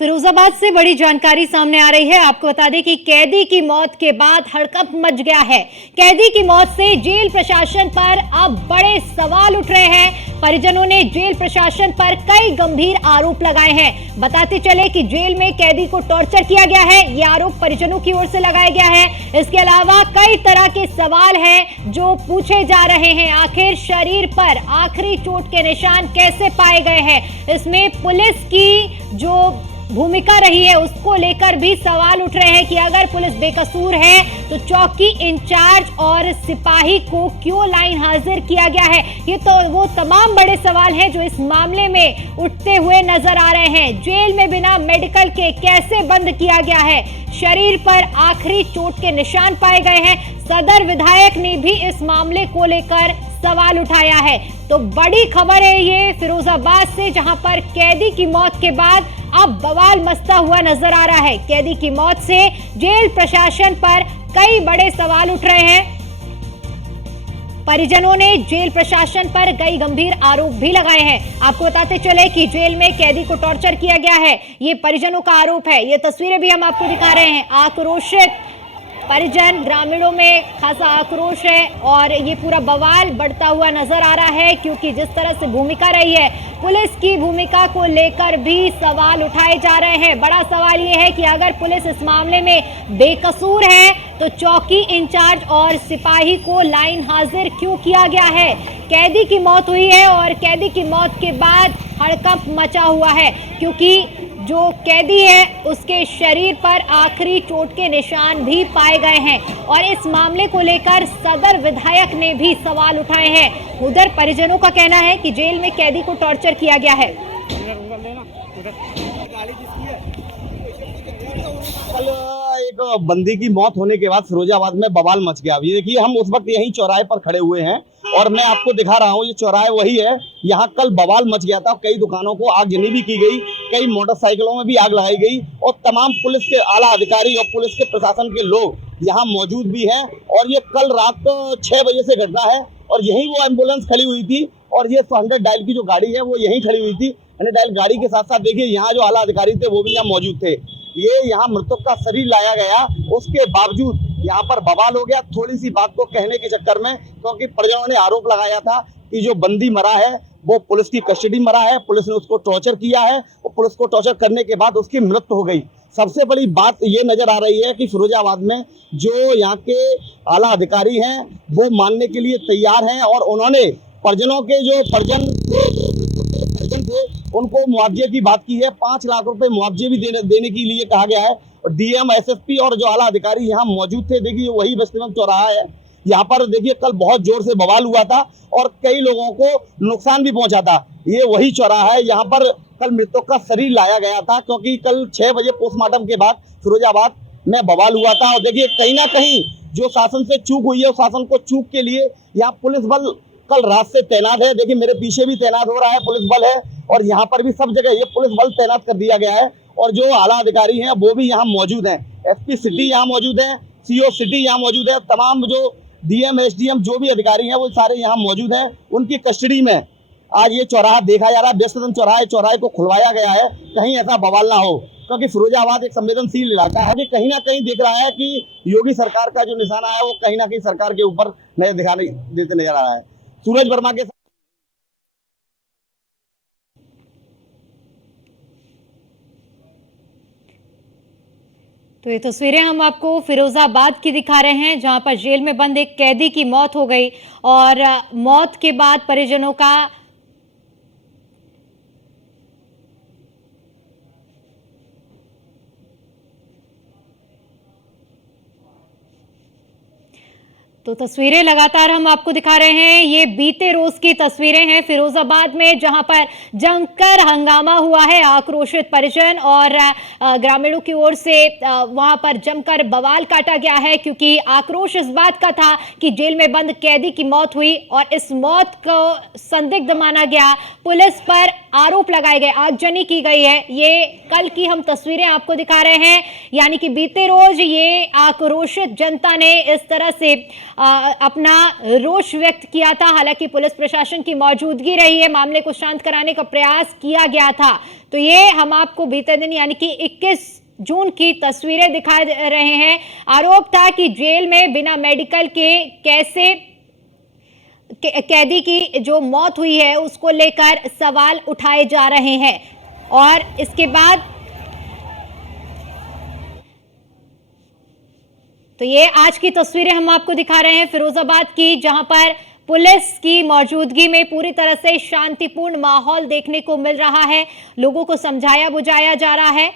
फिरोजाबाद से बड़ी जानकारी सामने आ रही है। आपको बता दें कि कैदी की मौत के बाद हड़कंप मच गया है। कैदी की मौत से जेल प्रशासन पर अब बड़े सवाल उठ रहे हैं। परिजनों ने जेल प्रशासन पर कई गंभीर आरोप लगाए हैं। बताते चले कि जेल में कैदी को टॉर्चर किया गया है, ये आरोप परिजनों की ओर से लगाया गया है। इसके अलावा कई तरह के सवाल हैं जो पूछे जा रहे हैं। आखिर शरीर पर आखिरी चोट के निशान कैसे पाए गए हैं, इसमें पुलिस की जो भूमिका रही है उसको लेकर भी सवाल उठ रहे हैं कि अगर पुलिस बेकसूर है तो चौकी इंचार्ज और सिपाही को क्यों लाइन हाजिर किया गया है। ये तो वो तमाम बड़े सवाल हैं जो इस मामले में उठते हुए नजर आ रहे हैं। जेल में बिना मेडिकल के कैसे बंद किया गया है, शरीर पर आखिरी चोट के निशान पाए गए हैं। सदर विधायक ने भी इस मामले को लेकर सवाल उठाया है। तो बड़ी खबर है ये फिरोजाबाद से, जहां पर कैदी की मौत के बाद अब बवाल मचता हुआ नजर आ रहा है। कैदी की मौत से जेल प्रशासन पर कई बड़े सवाल उठ रहे हैं। परिजनों ने जेल प्रशासन पर कई गंभीर आरोप भी लगाए हैं। आपको बताते चले कि जेल में कैदी को टॉर्चर किया गया है, ये परिजनों का आरोप है। ये तस्वीरें भी हम आपको दिखा रहे हैं। आक्रोशित परिजन, ग्रामीणों में खासा आक्रोश है और ये पूरा बवाल बढ़ता हुआ नजर आ रहा है, क्योंकि जिस तरह से भूमिका रही है, पुलिस की भूमिका को लेकर भी सवाल उठाए जा रहे हैं। बड़ा सवाल ये है कि अगर पुलिस इस मामले में बेकसूर है तो चौकी इंचार्ज और सिपाही को लाइन हाजिर क्यों किया गया है। कैदी की मौत हुई है और कैदी की मौत के बाद हड़कंप मचा हुआ है, क्योंकि जो कैदी है उसके शरीर पर आखिरी चोट के निशान भी पाए गए हैं और इस मामले को लेकर सदर विधायक ने भी सवाल उठाए हैं। उधर परिजनों का कहना है कि जेल में कैदी को टॉर्चर किया गया है। कल एक बंदी की मौत होने के बाद फिरोजाबाद में बवाल मच गया। ये देखिए, हम उस वक्त यहीं चौराहे पर खड़े हुए हैं और मैं आपको दिखा रहा हूँ, ये चौराहे वही है। यहाँ कल बवाल मच गया था, कई दुकानों को आगजनी भी की गई, कई मोटरसाइकिलों में भी आग लगाई गई और तमाम पुलिस के आला अधिकारी और पुलिस के प्रशासन के लोग यहाँ मौजूद भी हैं। और ये कल रात 6 बजे से घटना है और यहीं वो एम्बुलेंस खड़ी हुई थी और ये 100 डायल की जो गाड़ी है वो यहीं खड़ी हुई थी। 100 डायल गाड़ी के साथ साथ देखिए यहाँ जो आला अधिकारी थे वो भी यहाँ मौजूद थे। ये यहाँ मृतक का शरीर लाया गया, उसके बावजूद यहाँ पर बवाल हो गया थोड़ी सी बात को कहने के चक्कर में, क्योंकि परिजनों ने आरोप लगाया था कि जो बंदी मरा है वो पुलिस की कस्टडी मरा है, पुलिस ने उसको टॉर्चर किया है और पुलिस को टॉर्चर करने के बाद उसकी मृत्यु हो गई। सबसे बड़ी बात ये नजर आ रही है कि फिरोजाबाद में जो यहाँ के आला अधिकारी हैं वो मानने के लिए तैयार हैं और उन्होंने परिजनों के जो परिजन थे उनको मुआवजे की बात की है। 5 लाख रुपए मुआवजे भी देने के लिए कहा गया है। और डीएम, एसएसपी और जो आला अधिकारी यहाँ मौजूद थे। देखिए वही बस्ती चौराहा है, यहाँ पर देखिए कल बहुत जोर से बवाल हुआ था और कई लोगों को नुकसान भी पहुंचा था। ये वही चौराहा है, यहाँ पर कल मृतक का शरीर लाया गया था, क्योंकि कल 6 बजे पोस्टमार्टम के बाद फिरोजाबाद में बवाल हुआ था। और देखिए कहीं ना कहीं जो शासन से चूक हुई है उस शासन को चूक के लिए यहाँ पुलिस बल कल रात से तैनात है। देखिए मेरे पीछे भी तैनात हो रहा है, पुलिस बल है और यहाँ पर भी सब जगह ये पुलिस बल तैनात कर दिया गया है। और जो आला अधिकारी हैं वो भी यहाँ मौजूद हैं, एसपी सिटी यहाँ मौजूद हैं, सीओ सिटी यहाँ मौजूद है, तमाम जो डीएम एसडीएम जो भी अधिकारी हैं वो सारे यहाँ मौजूद हैं। उनकी कस्टडी में आज ये चौराहा देखा जा रहा है, व्यस्ततम चौराहा, चौराहे को खुलवाया गया है, कहीं ऐसा बवाल ना हो, क्योंकि फिरोजाबाद एक संवेदनशील इलाका है। कहीं ना कहीं दिख रहा है कि योगी सरकार का जो निशाना है वो कहीं ना कहीं सरकार के ऊपर नजर दिखाने देते नजर आ रहा है। सूरज वर्मा के तो ये तस्वीरें हम आपको फिरोजाबाद की दिखा रहे हैं, जहां पर जेल में बंद एक कैदी की मौत हो गई और मौत के बाद परिजनों का तो तस्वीरें लगातार हम आपको दिखा रहे हैं। ये बीते रोज की तस्वीरें हैं फिरोजाबाद में, जहां पर जमकर हंगामा हुआ है। आक्रोशित परिजन और ग्रामीणों की ओर से वहां पर जमकर बवाल काटा गया है, क्योंकि आक्रोश इस बात का था कि जेल में बंद कैदी की मौत हुई और इस मौत को संदिग्ध माना गया। पुलिस पर आरोप लगाए गए, आगजनी की गई है। ये कल की हम तस्वीरें आपको दिखा रहे हैं, यानी कि बीते रोज ये आक्रोशित जनता ने इस तरह से अपना रोष व्यक्त किया था। हालांकि पुलिस प्रशासन की मौजूदगी रही है, मामले को शांत कराने का प्रयास किया गया था। तो ये हम आपको बीते दिन यानी कि 21 जून की तस्वीरें दिखा रहे हैं। आरोप था कि जेल में बिना मेडिकल के कैसे कैदी की जो मौत हुई है उसको लेकर सवाल उठाए जा रहे हैं। और इसके बाद तो ये आज की तस्वीरें हम आपको दिखा रहे हैं फिरोजाबाद की, जहां पर पुलिस की मौजूदगी में पूरी तरह से शांतिपूर्ण माहौल देखने को मिल रहा है। लोगों को समझाया बुझाया जा रहा है।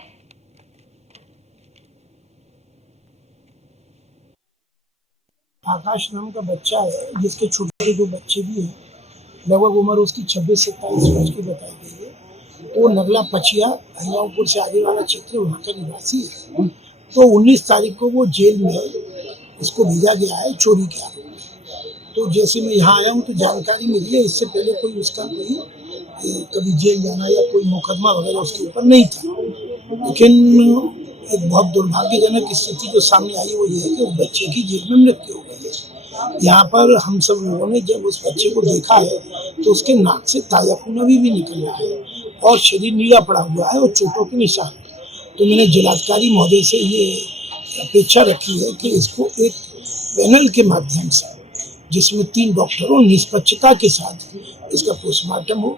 आकाश नाम का बच्चा है, जिसके छोटे दो बच्चे भी हैं। लगभग उम्र उसकी 26 से 27 वर्ष की बताई गई है। वो नगला पचिया हरियाणपुर से आगे वाला क्षेत्र वहाँ का निवासी है। तो 19 तारीख को वो जेल में इसको भेजा गया है चोरी के आरोप में। तो जैसे मैं यहाँ आया हूँ तो जानकारी मिली है, इससे पहले कोई उसका कोई कभी जेल जाना या कोई मुकदमा वगैरह उसके ऊपर नहीं था। लेकिन एक बहुत दुर्भाग्यजनक स्थिति जो सामने आई वो ये है कि उस बच्चे की जेल में मृत्यु हो गई है। यहाँ पर हम सब लोगों ने जब उस बच्चे को देखा है तो उसके नाक से ताजा खून अभी भी निकल रहा है और शरीर नीला पड़ा हुआ है और चोटों के निशान। तो मैंने जिलाधिकारी महोदय से ये अपेक्षा रखी है कि इसको एक पैनल के माध्यम से, जिसमें 3 डॉक्टरों निष्पक्षता के साथ इसका पोस्टमार्टम हो।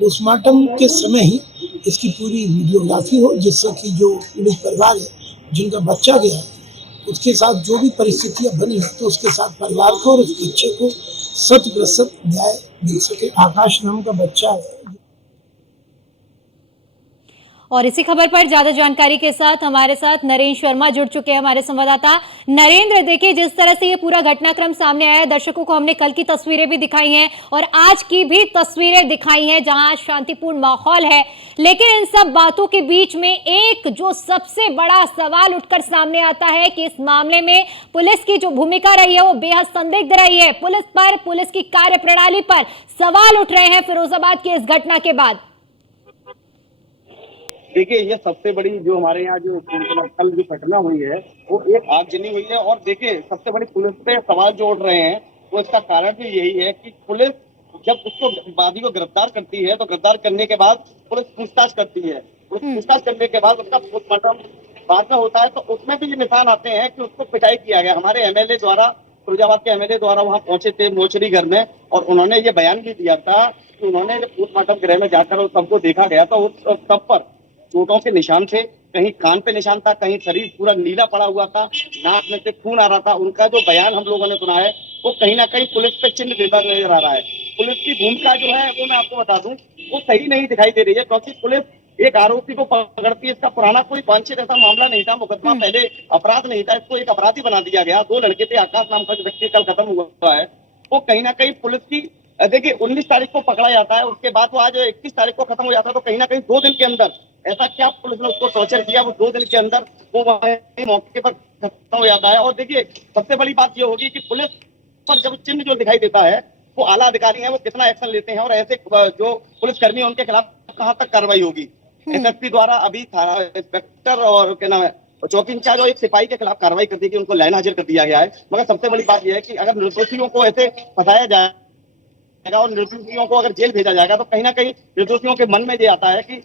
पोस्टमार्टम के समय ही इसकी पूरी वीडियोग्राफी हो, जिससे कि जो पीड़ित परिवार है जिनका बच्चा गया है उसके साथ जो भी परिस्थितियां बनी है तो उसके साथ परिवार को और उस बच्चे को 100% न्याय मिल सके। आकाश नाम का बच्चा है। और इसी खबर पर ज्यादा जानकारी के साथ हमारे साथ नरेंद्र शर्मा जुड़ चुके हैं, हमारे संवाददाता। नरेंद्र, देखिए जिस तरह से ये पूरा घटनाक्रम सामने आया है, दर्शकों को हमने कल की तस्वीरें भी दिखाई हैं और आज की भी तस्वीरें दिखाई हैं जहां शांतिपूर्ण माहौल है, लेकिन इन सब बातों के बीच में एक जो सबसे बड़ा सवाल उठकर सामने आता है कि इस मामले में पुलिस की जो भूमिका रही है वो बेहद संदिग्ध रही है। पुलिस पर, पुलिस की कार्यप्रणाली पर सवाल उठ रहे हैं फिरोजाबाद की इस घटना के बाद। देखिए, ये सबसे बड़ी जो हमारे यहाँ जो कल जो घटना हुई है वो एक आगजनी हुई है। और देखिए, सबसे बड़ी पुलिस पे सवाल जो उठ रहे हैं वो इसका कारण भी यही है कि पुलिस जब उसको वादी को गिरफ्तार करती है तो गिरफ्तार करने के बाद पुलिस पूछताछ करती है। पूछताछ करने के बाद उसका पोस्टमार्टम बाद में होता है तो उसमें भी ये निशान आते हैं कि उसको पिटाई किया गया। हमारे एमएलए द्वारा, फिरोजाबाद के एमएलए द्वारा वहाँ पहुंचे थे मोचरी घर में और उन्होंने ये बयान भी दिया था कि उन्होंने पोस्टमार्टम गृह में जाकर सबको देखा गया था, उस सब पर चोटों के निशान थे। कहीं कान पे निशान था, कहीं शरीर पूरा नीला पड़ा हुआ था, नाक में से खून आ रहा था। उनका जो बयान हम लोगों ने सुना है वो कहीं ना कहीं पुलिस पे चिन्ह देता नजर आ रहा है। पुलिस की भूमिका जो है वो मैं आपको बता दूं वो सही नहीं दिखाई दे रही है, क्योंकि पुलिस एक आरोपी को पकड़ती है। इसका पुराना कोई वांछित ऐसा मामला नहीं था, मुकदमा पहले अपराध नहीं था, इसको एक अपराधी बना दिया गया। 2 लड़के थे, आकाश नाम का व्यक्ति कल खत्म हुआ है। वो कहीं ना कहीं पुलिस की, देखिए 19 तारीख को पकड़ा जाता है, उसके बाद वो आज 21 तारीख को खत्म हो जाता है। तो कहीं ना कहीं 2 दिन के अंदर ऐसा क्या पुलिस ने उसको टॉर्चर किया, वो 2 दिन के अंदर वो मौके पर खत्म हो जाता है। और देखिए, सबसे बड़ी बात ये होगी कि पुलिस पर जब चिन्ह जो दिखाई देता है वो आला अधिकारी है, वो कितना एक्शन लेते हैं और ऐसे जो पुलिसकर्मी है उनके खिलाफ कहाँ तक कार्रवाई होगी। एसएसपी द्वारा अभी थाना इंस्पेक्टर और क्या नाम है चौकी इंचार्ज और एक सिपाही के खिलाफ कार्रवाई कर दी कि उनको लाइन हाजिर कर दिया गया है। मगर सबसे बड़ी बात यह है कि अगर निर्दोषियों को ऐसे फंसाया जाए और निर्दोषियों को अगर जेल भेजा जाएगा तो कहीं ना कहीं निर्दोषियों के मन में ये आता है कि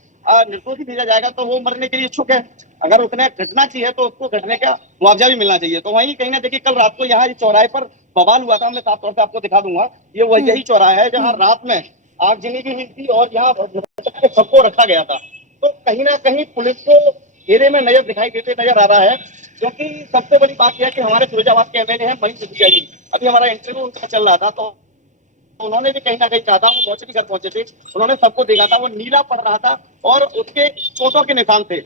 निर्दोषी भेजा जाएगा तो वो मरने के लिए इच्छुक है। अगर उसने घटना की है तो उसको घटने का मुआवजा भी मिलना चाहिए। तो वहीं कहीं ना देखिए, कल रात को यहाँ चौराहे पर बवाल हुआ था, मैं साफ तौर से आपको दिखा दूंगा। ये वही यही चौराहा है जहाँ रात में आगजनी भी हुई थी और यहाँ सबको रखा गया था। तो कहीं ना कहीं पुलिस को घेरे में नजर दिखाई देते नजर आ रहा है, क्योंकि सबसे बड़ी बात यह है कि हमारे फिरोजाबाद के एमएलए हैं मनीष सिसोदिया जी, अभी हमारा इंटरव्यू उनका चल रहा था तो उन्होंने भी कहीं ना कहीं कहा था, वो मोचरी घर पहुंचे थे, उन्होंने सबको देखा था, वो नीला पड़ रहा था और उसके चोटों के निशान थे।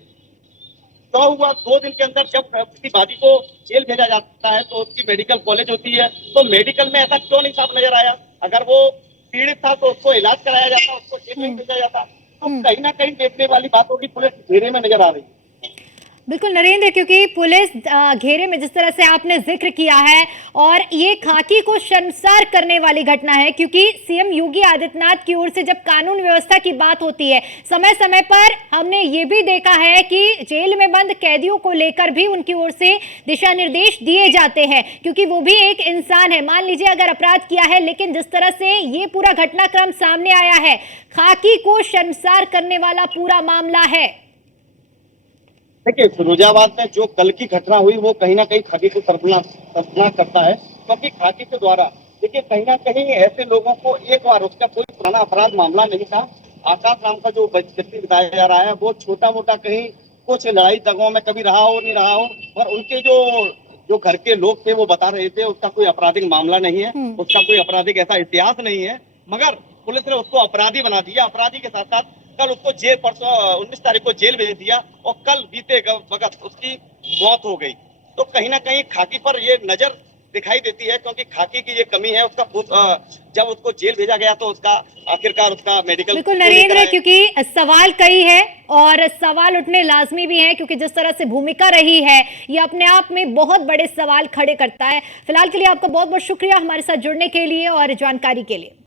तो हुआ 2 दिन के अंदर जब किसी वादी को जेल भेजा जाता है तो उसकी मेडिकल कॉलेज होती है, तो मेडिकल में ऐसा क्यों नहीं साफ नजर आया? अगर वो पीड़ित था तो उसको इलाज कराया जाता, उसको जेल नहीं भेजा जाता। तो कहीं ना कहीं देखने वाली बात होगी, पुलिस घेरे में नजर आ रही है। बिल्कुल नरेंद्र, क्योंकि पुलिस घेरे में जिस तरह से आपने जिक्र किया है और ये खाकी को शर्मसार करने वाली घटना है, क्योंकि सीएम योगी आदित्यनाथ की ओर से जब कानून व्यवस्था की बात होती है, समय समय पर हमने ये भी देखा है कि जेल में बंद कैदियों को लेकर भी उनकी ओर से दिशा निर्देश दिए जाते हैं, क्योंकि वो भी एक इंसान है। मान लीजिए अगर अपराध किया है, लेकिन जिस तरह से ये पूरा घटनाक्रम सामने आया है, खाकी को शर्मसार करने वाला पूरा मामला है। देखिए, फिरोजाबाद में जो कल की घटना हुई वो कहीं ना कहीं खाकी को शर्मनाक करता है, क्योंकि खाकी के द्वारा देखिए कहीं ना कहीं ऐसे लोगों को एक बार, उसका कोई पुराना अपराध मामला नहीं था, आकाश नाम का जो व्यक्ति बताया जा रहा है वो छोटा मोटा कहीं कुछ लड़ाई दंगों में कभी रहा हो नहीं रहा हो, और उनके जो जो घर के लोग थे वो बता रहे थे उसका कोई आपराधिक मामला नहीं है, उसका कोई आपराधिक ऐसा इतिहास नहीं है, मगर पुलिस ने उसको अपराधी बना दिया। अपराधी के साथ साथ कल उसको जेल, परसों 19 तारीख को जेल भेज दिया और कल बीते वक्त उसकी मौत हो गई। तो कहीं ना कहीं खाकी पर ये नजर दिखाई देती है, क्योंकि खाकी की ये कमी है। उसका जब उसको जेल भेजा गया तो उसका आखिरकार उसका मेडिकल बिल्कुल नरेंद्र, क्योंकि सवाल कई है और सवाल उठने लाजमी भी हैं, क्योंकि जिस तरह से भूमिका रही है ये अपने आप में बहुत बड़े सवाल खड़े करता है। फिलहाल के लिए आपका बहुत बहुत शुक्रिया हमारे साथ जुड़ने के लिए और जानकारी के लिए।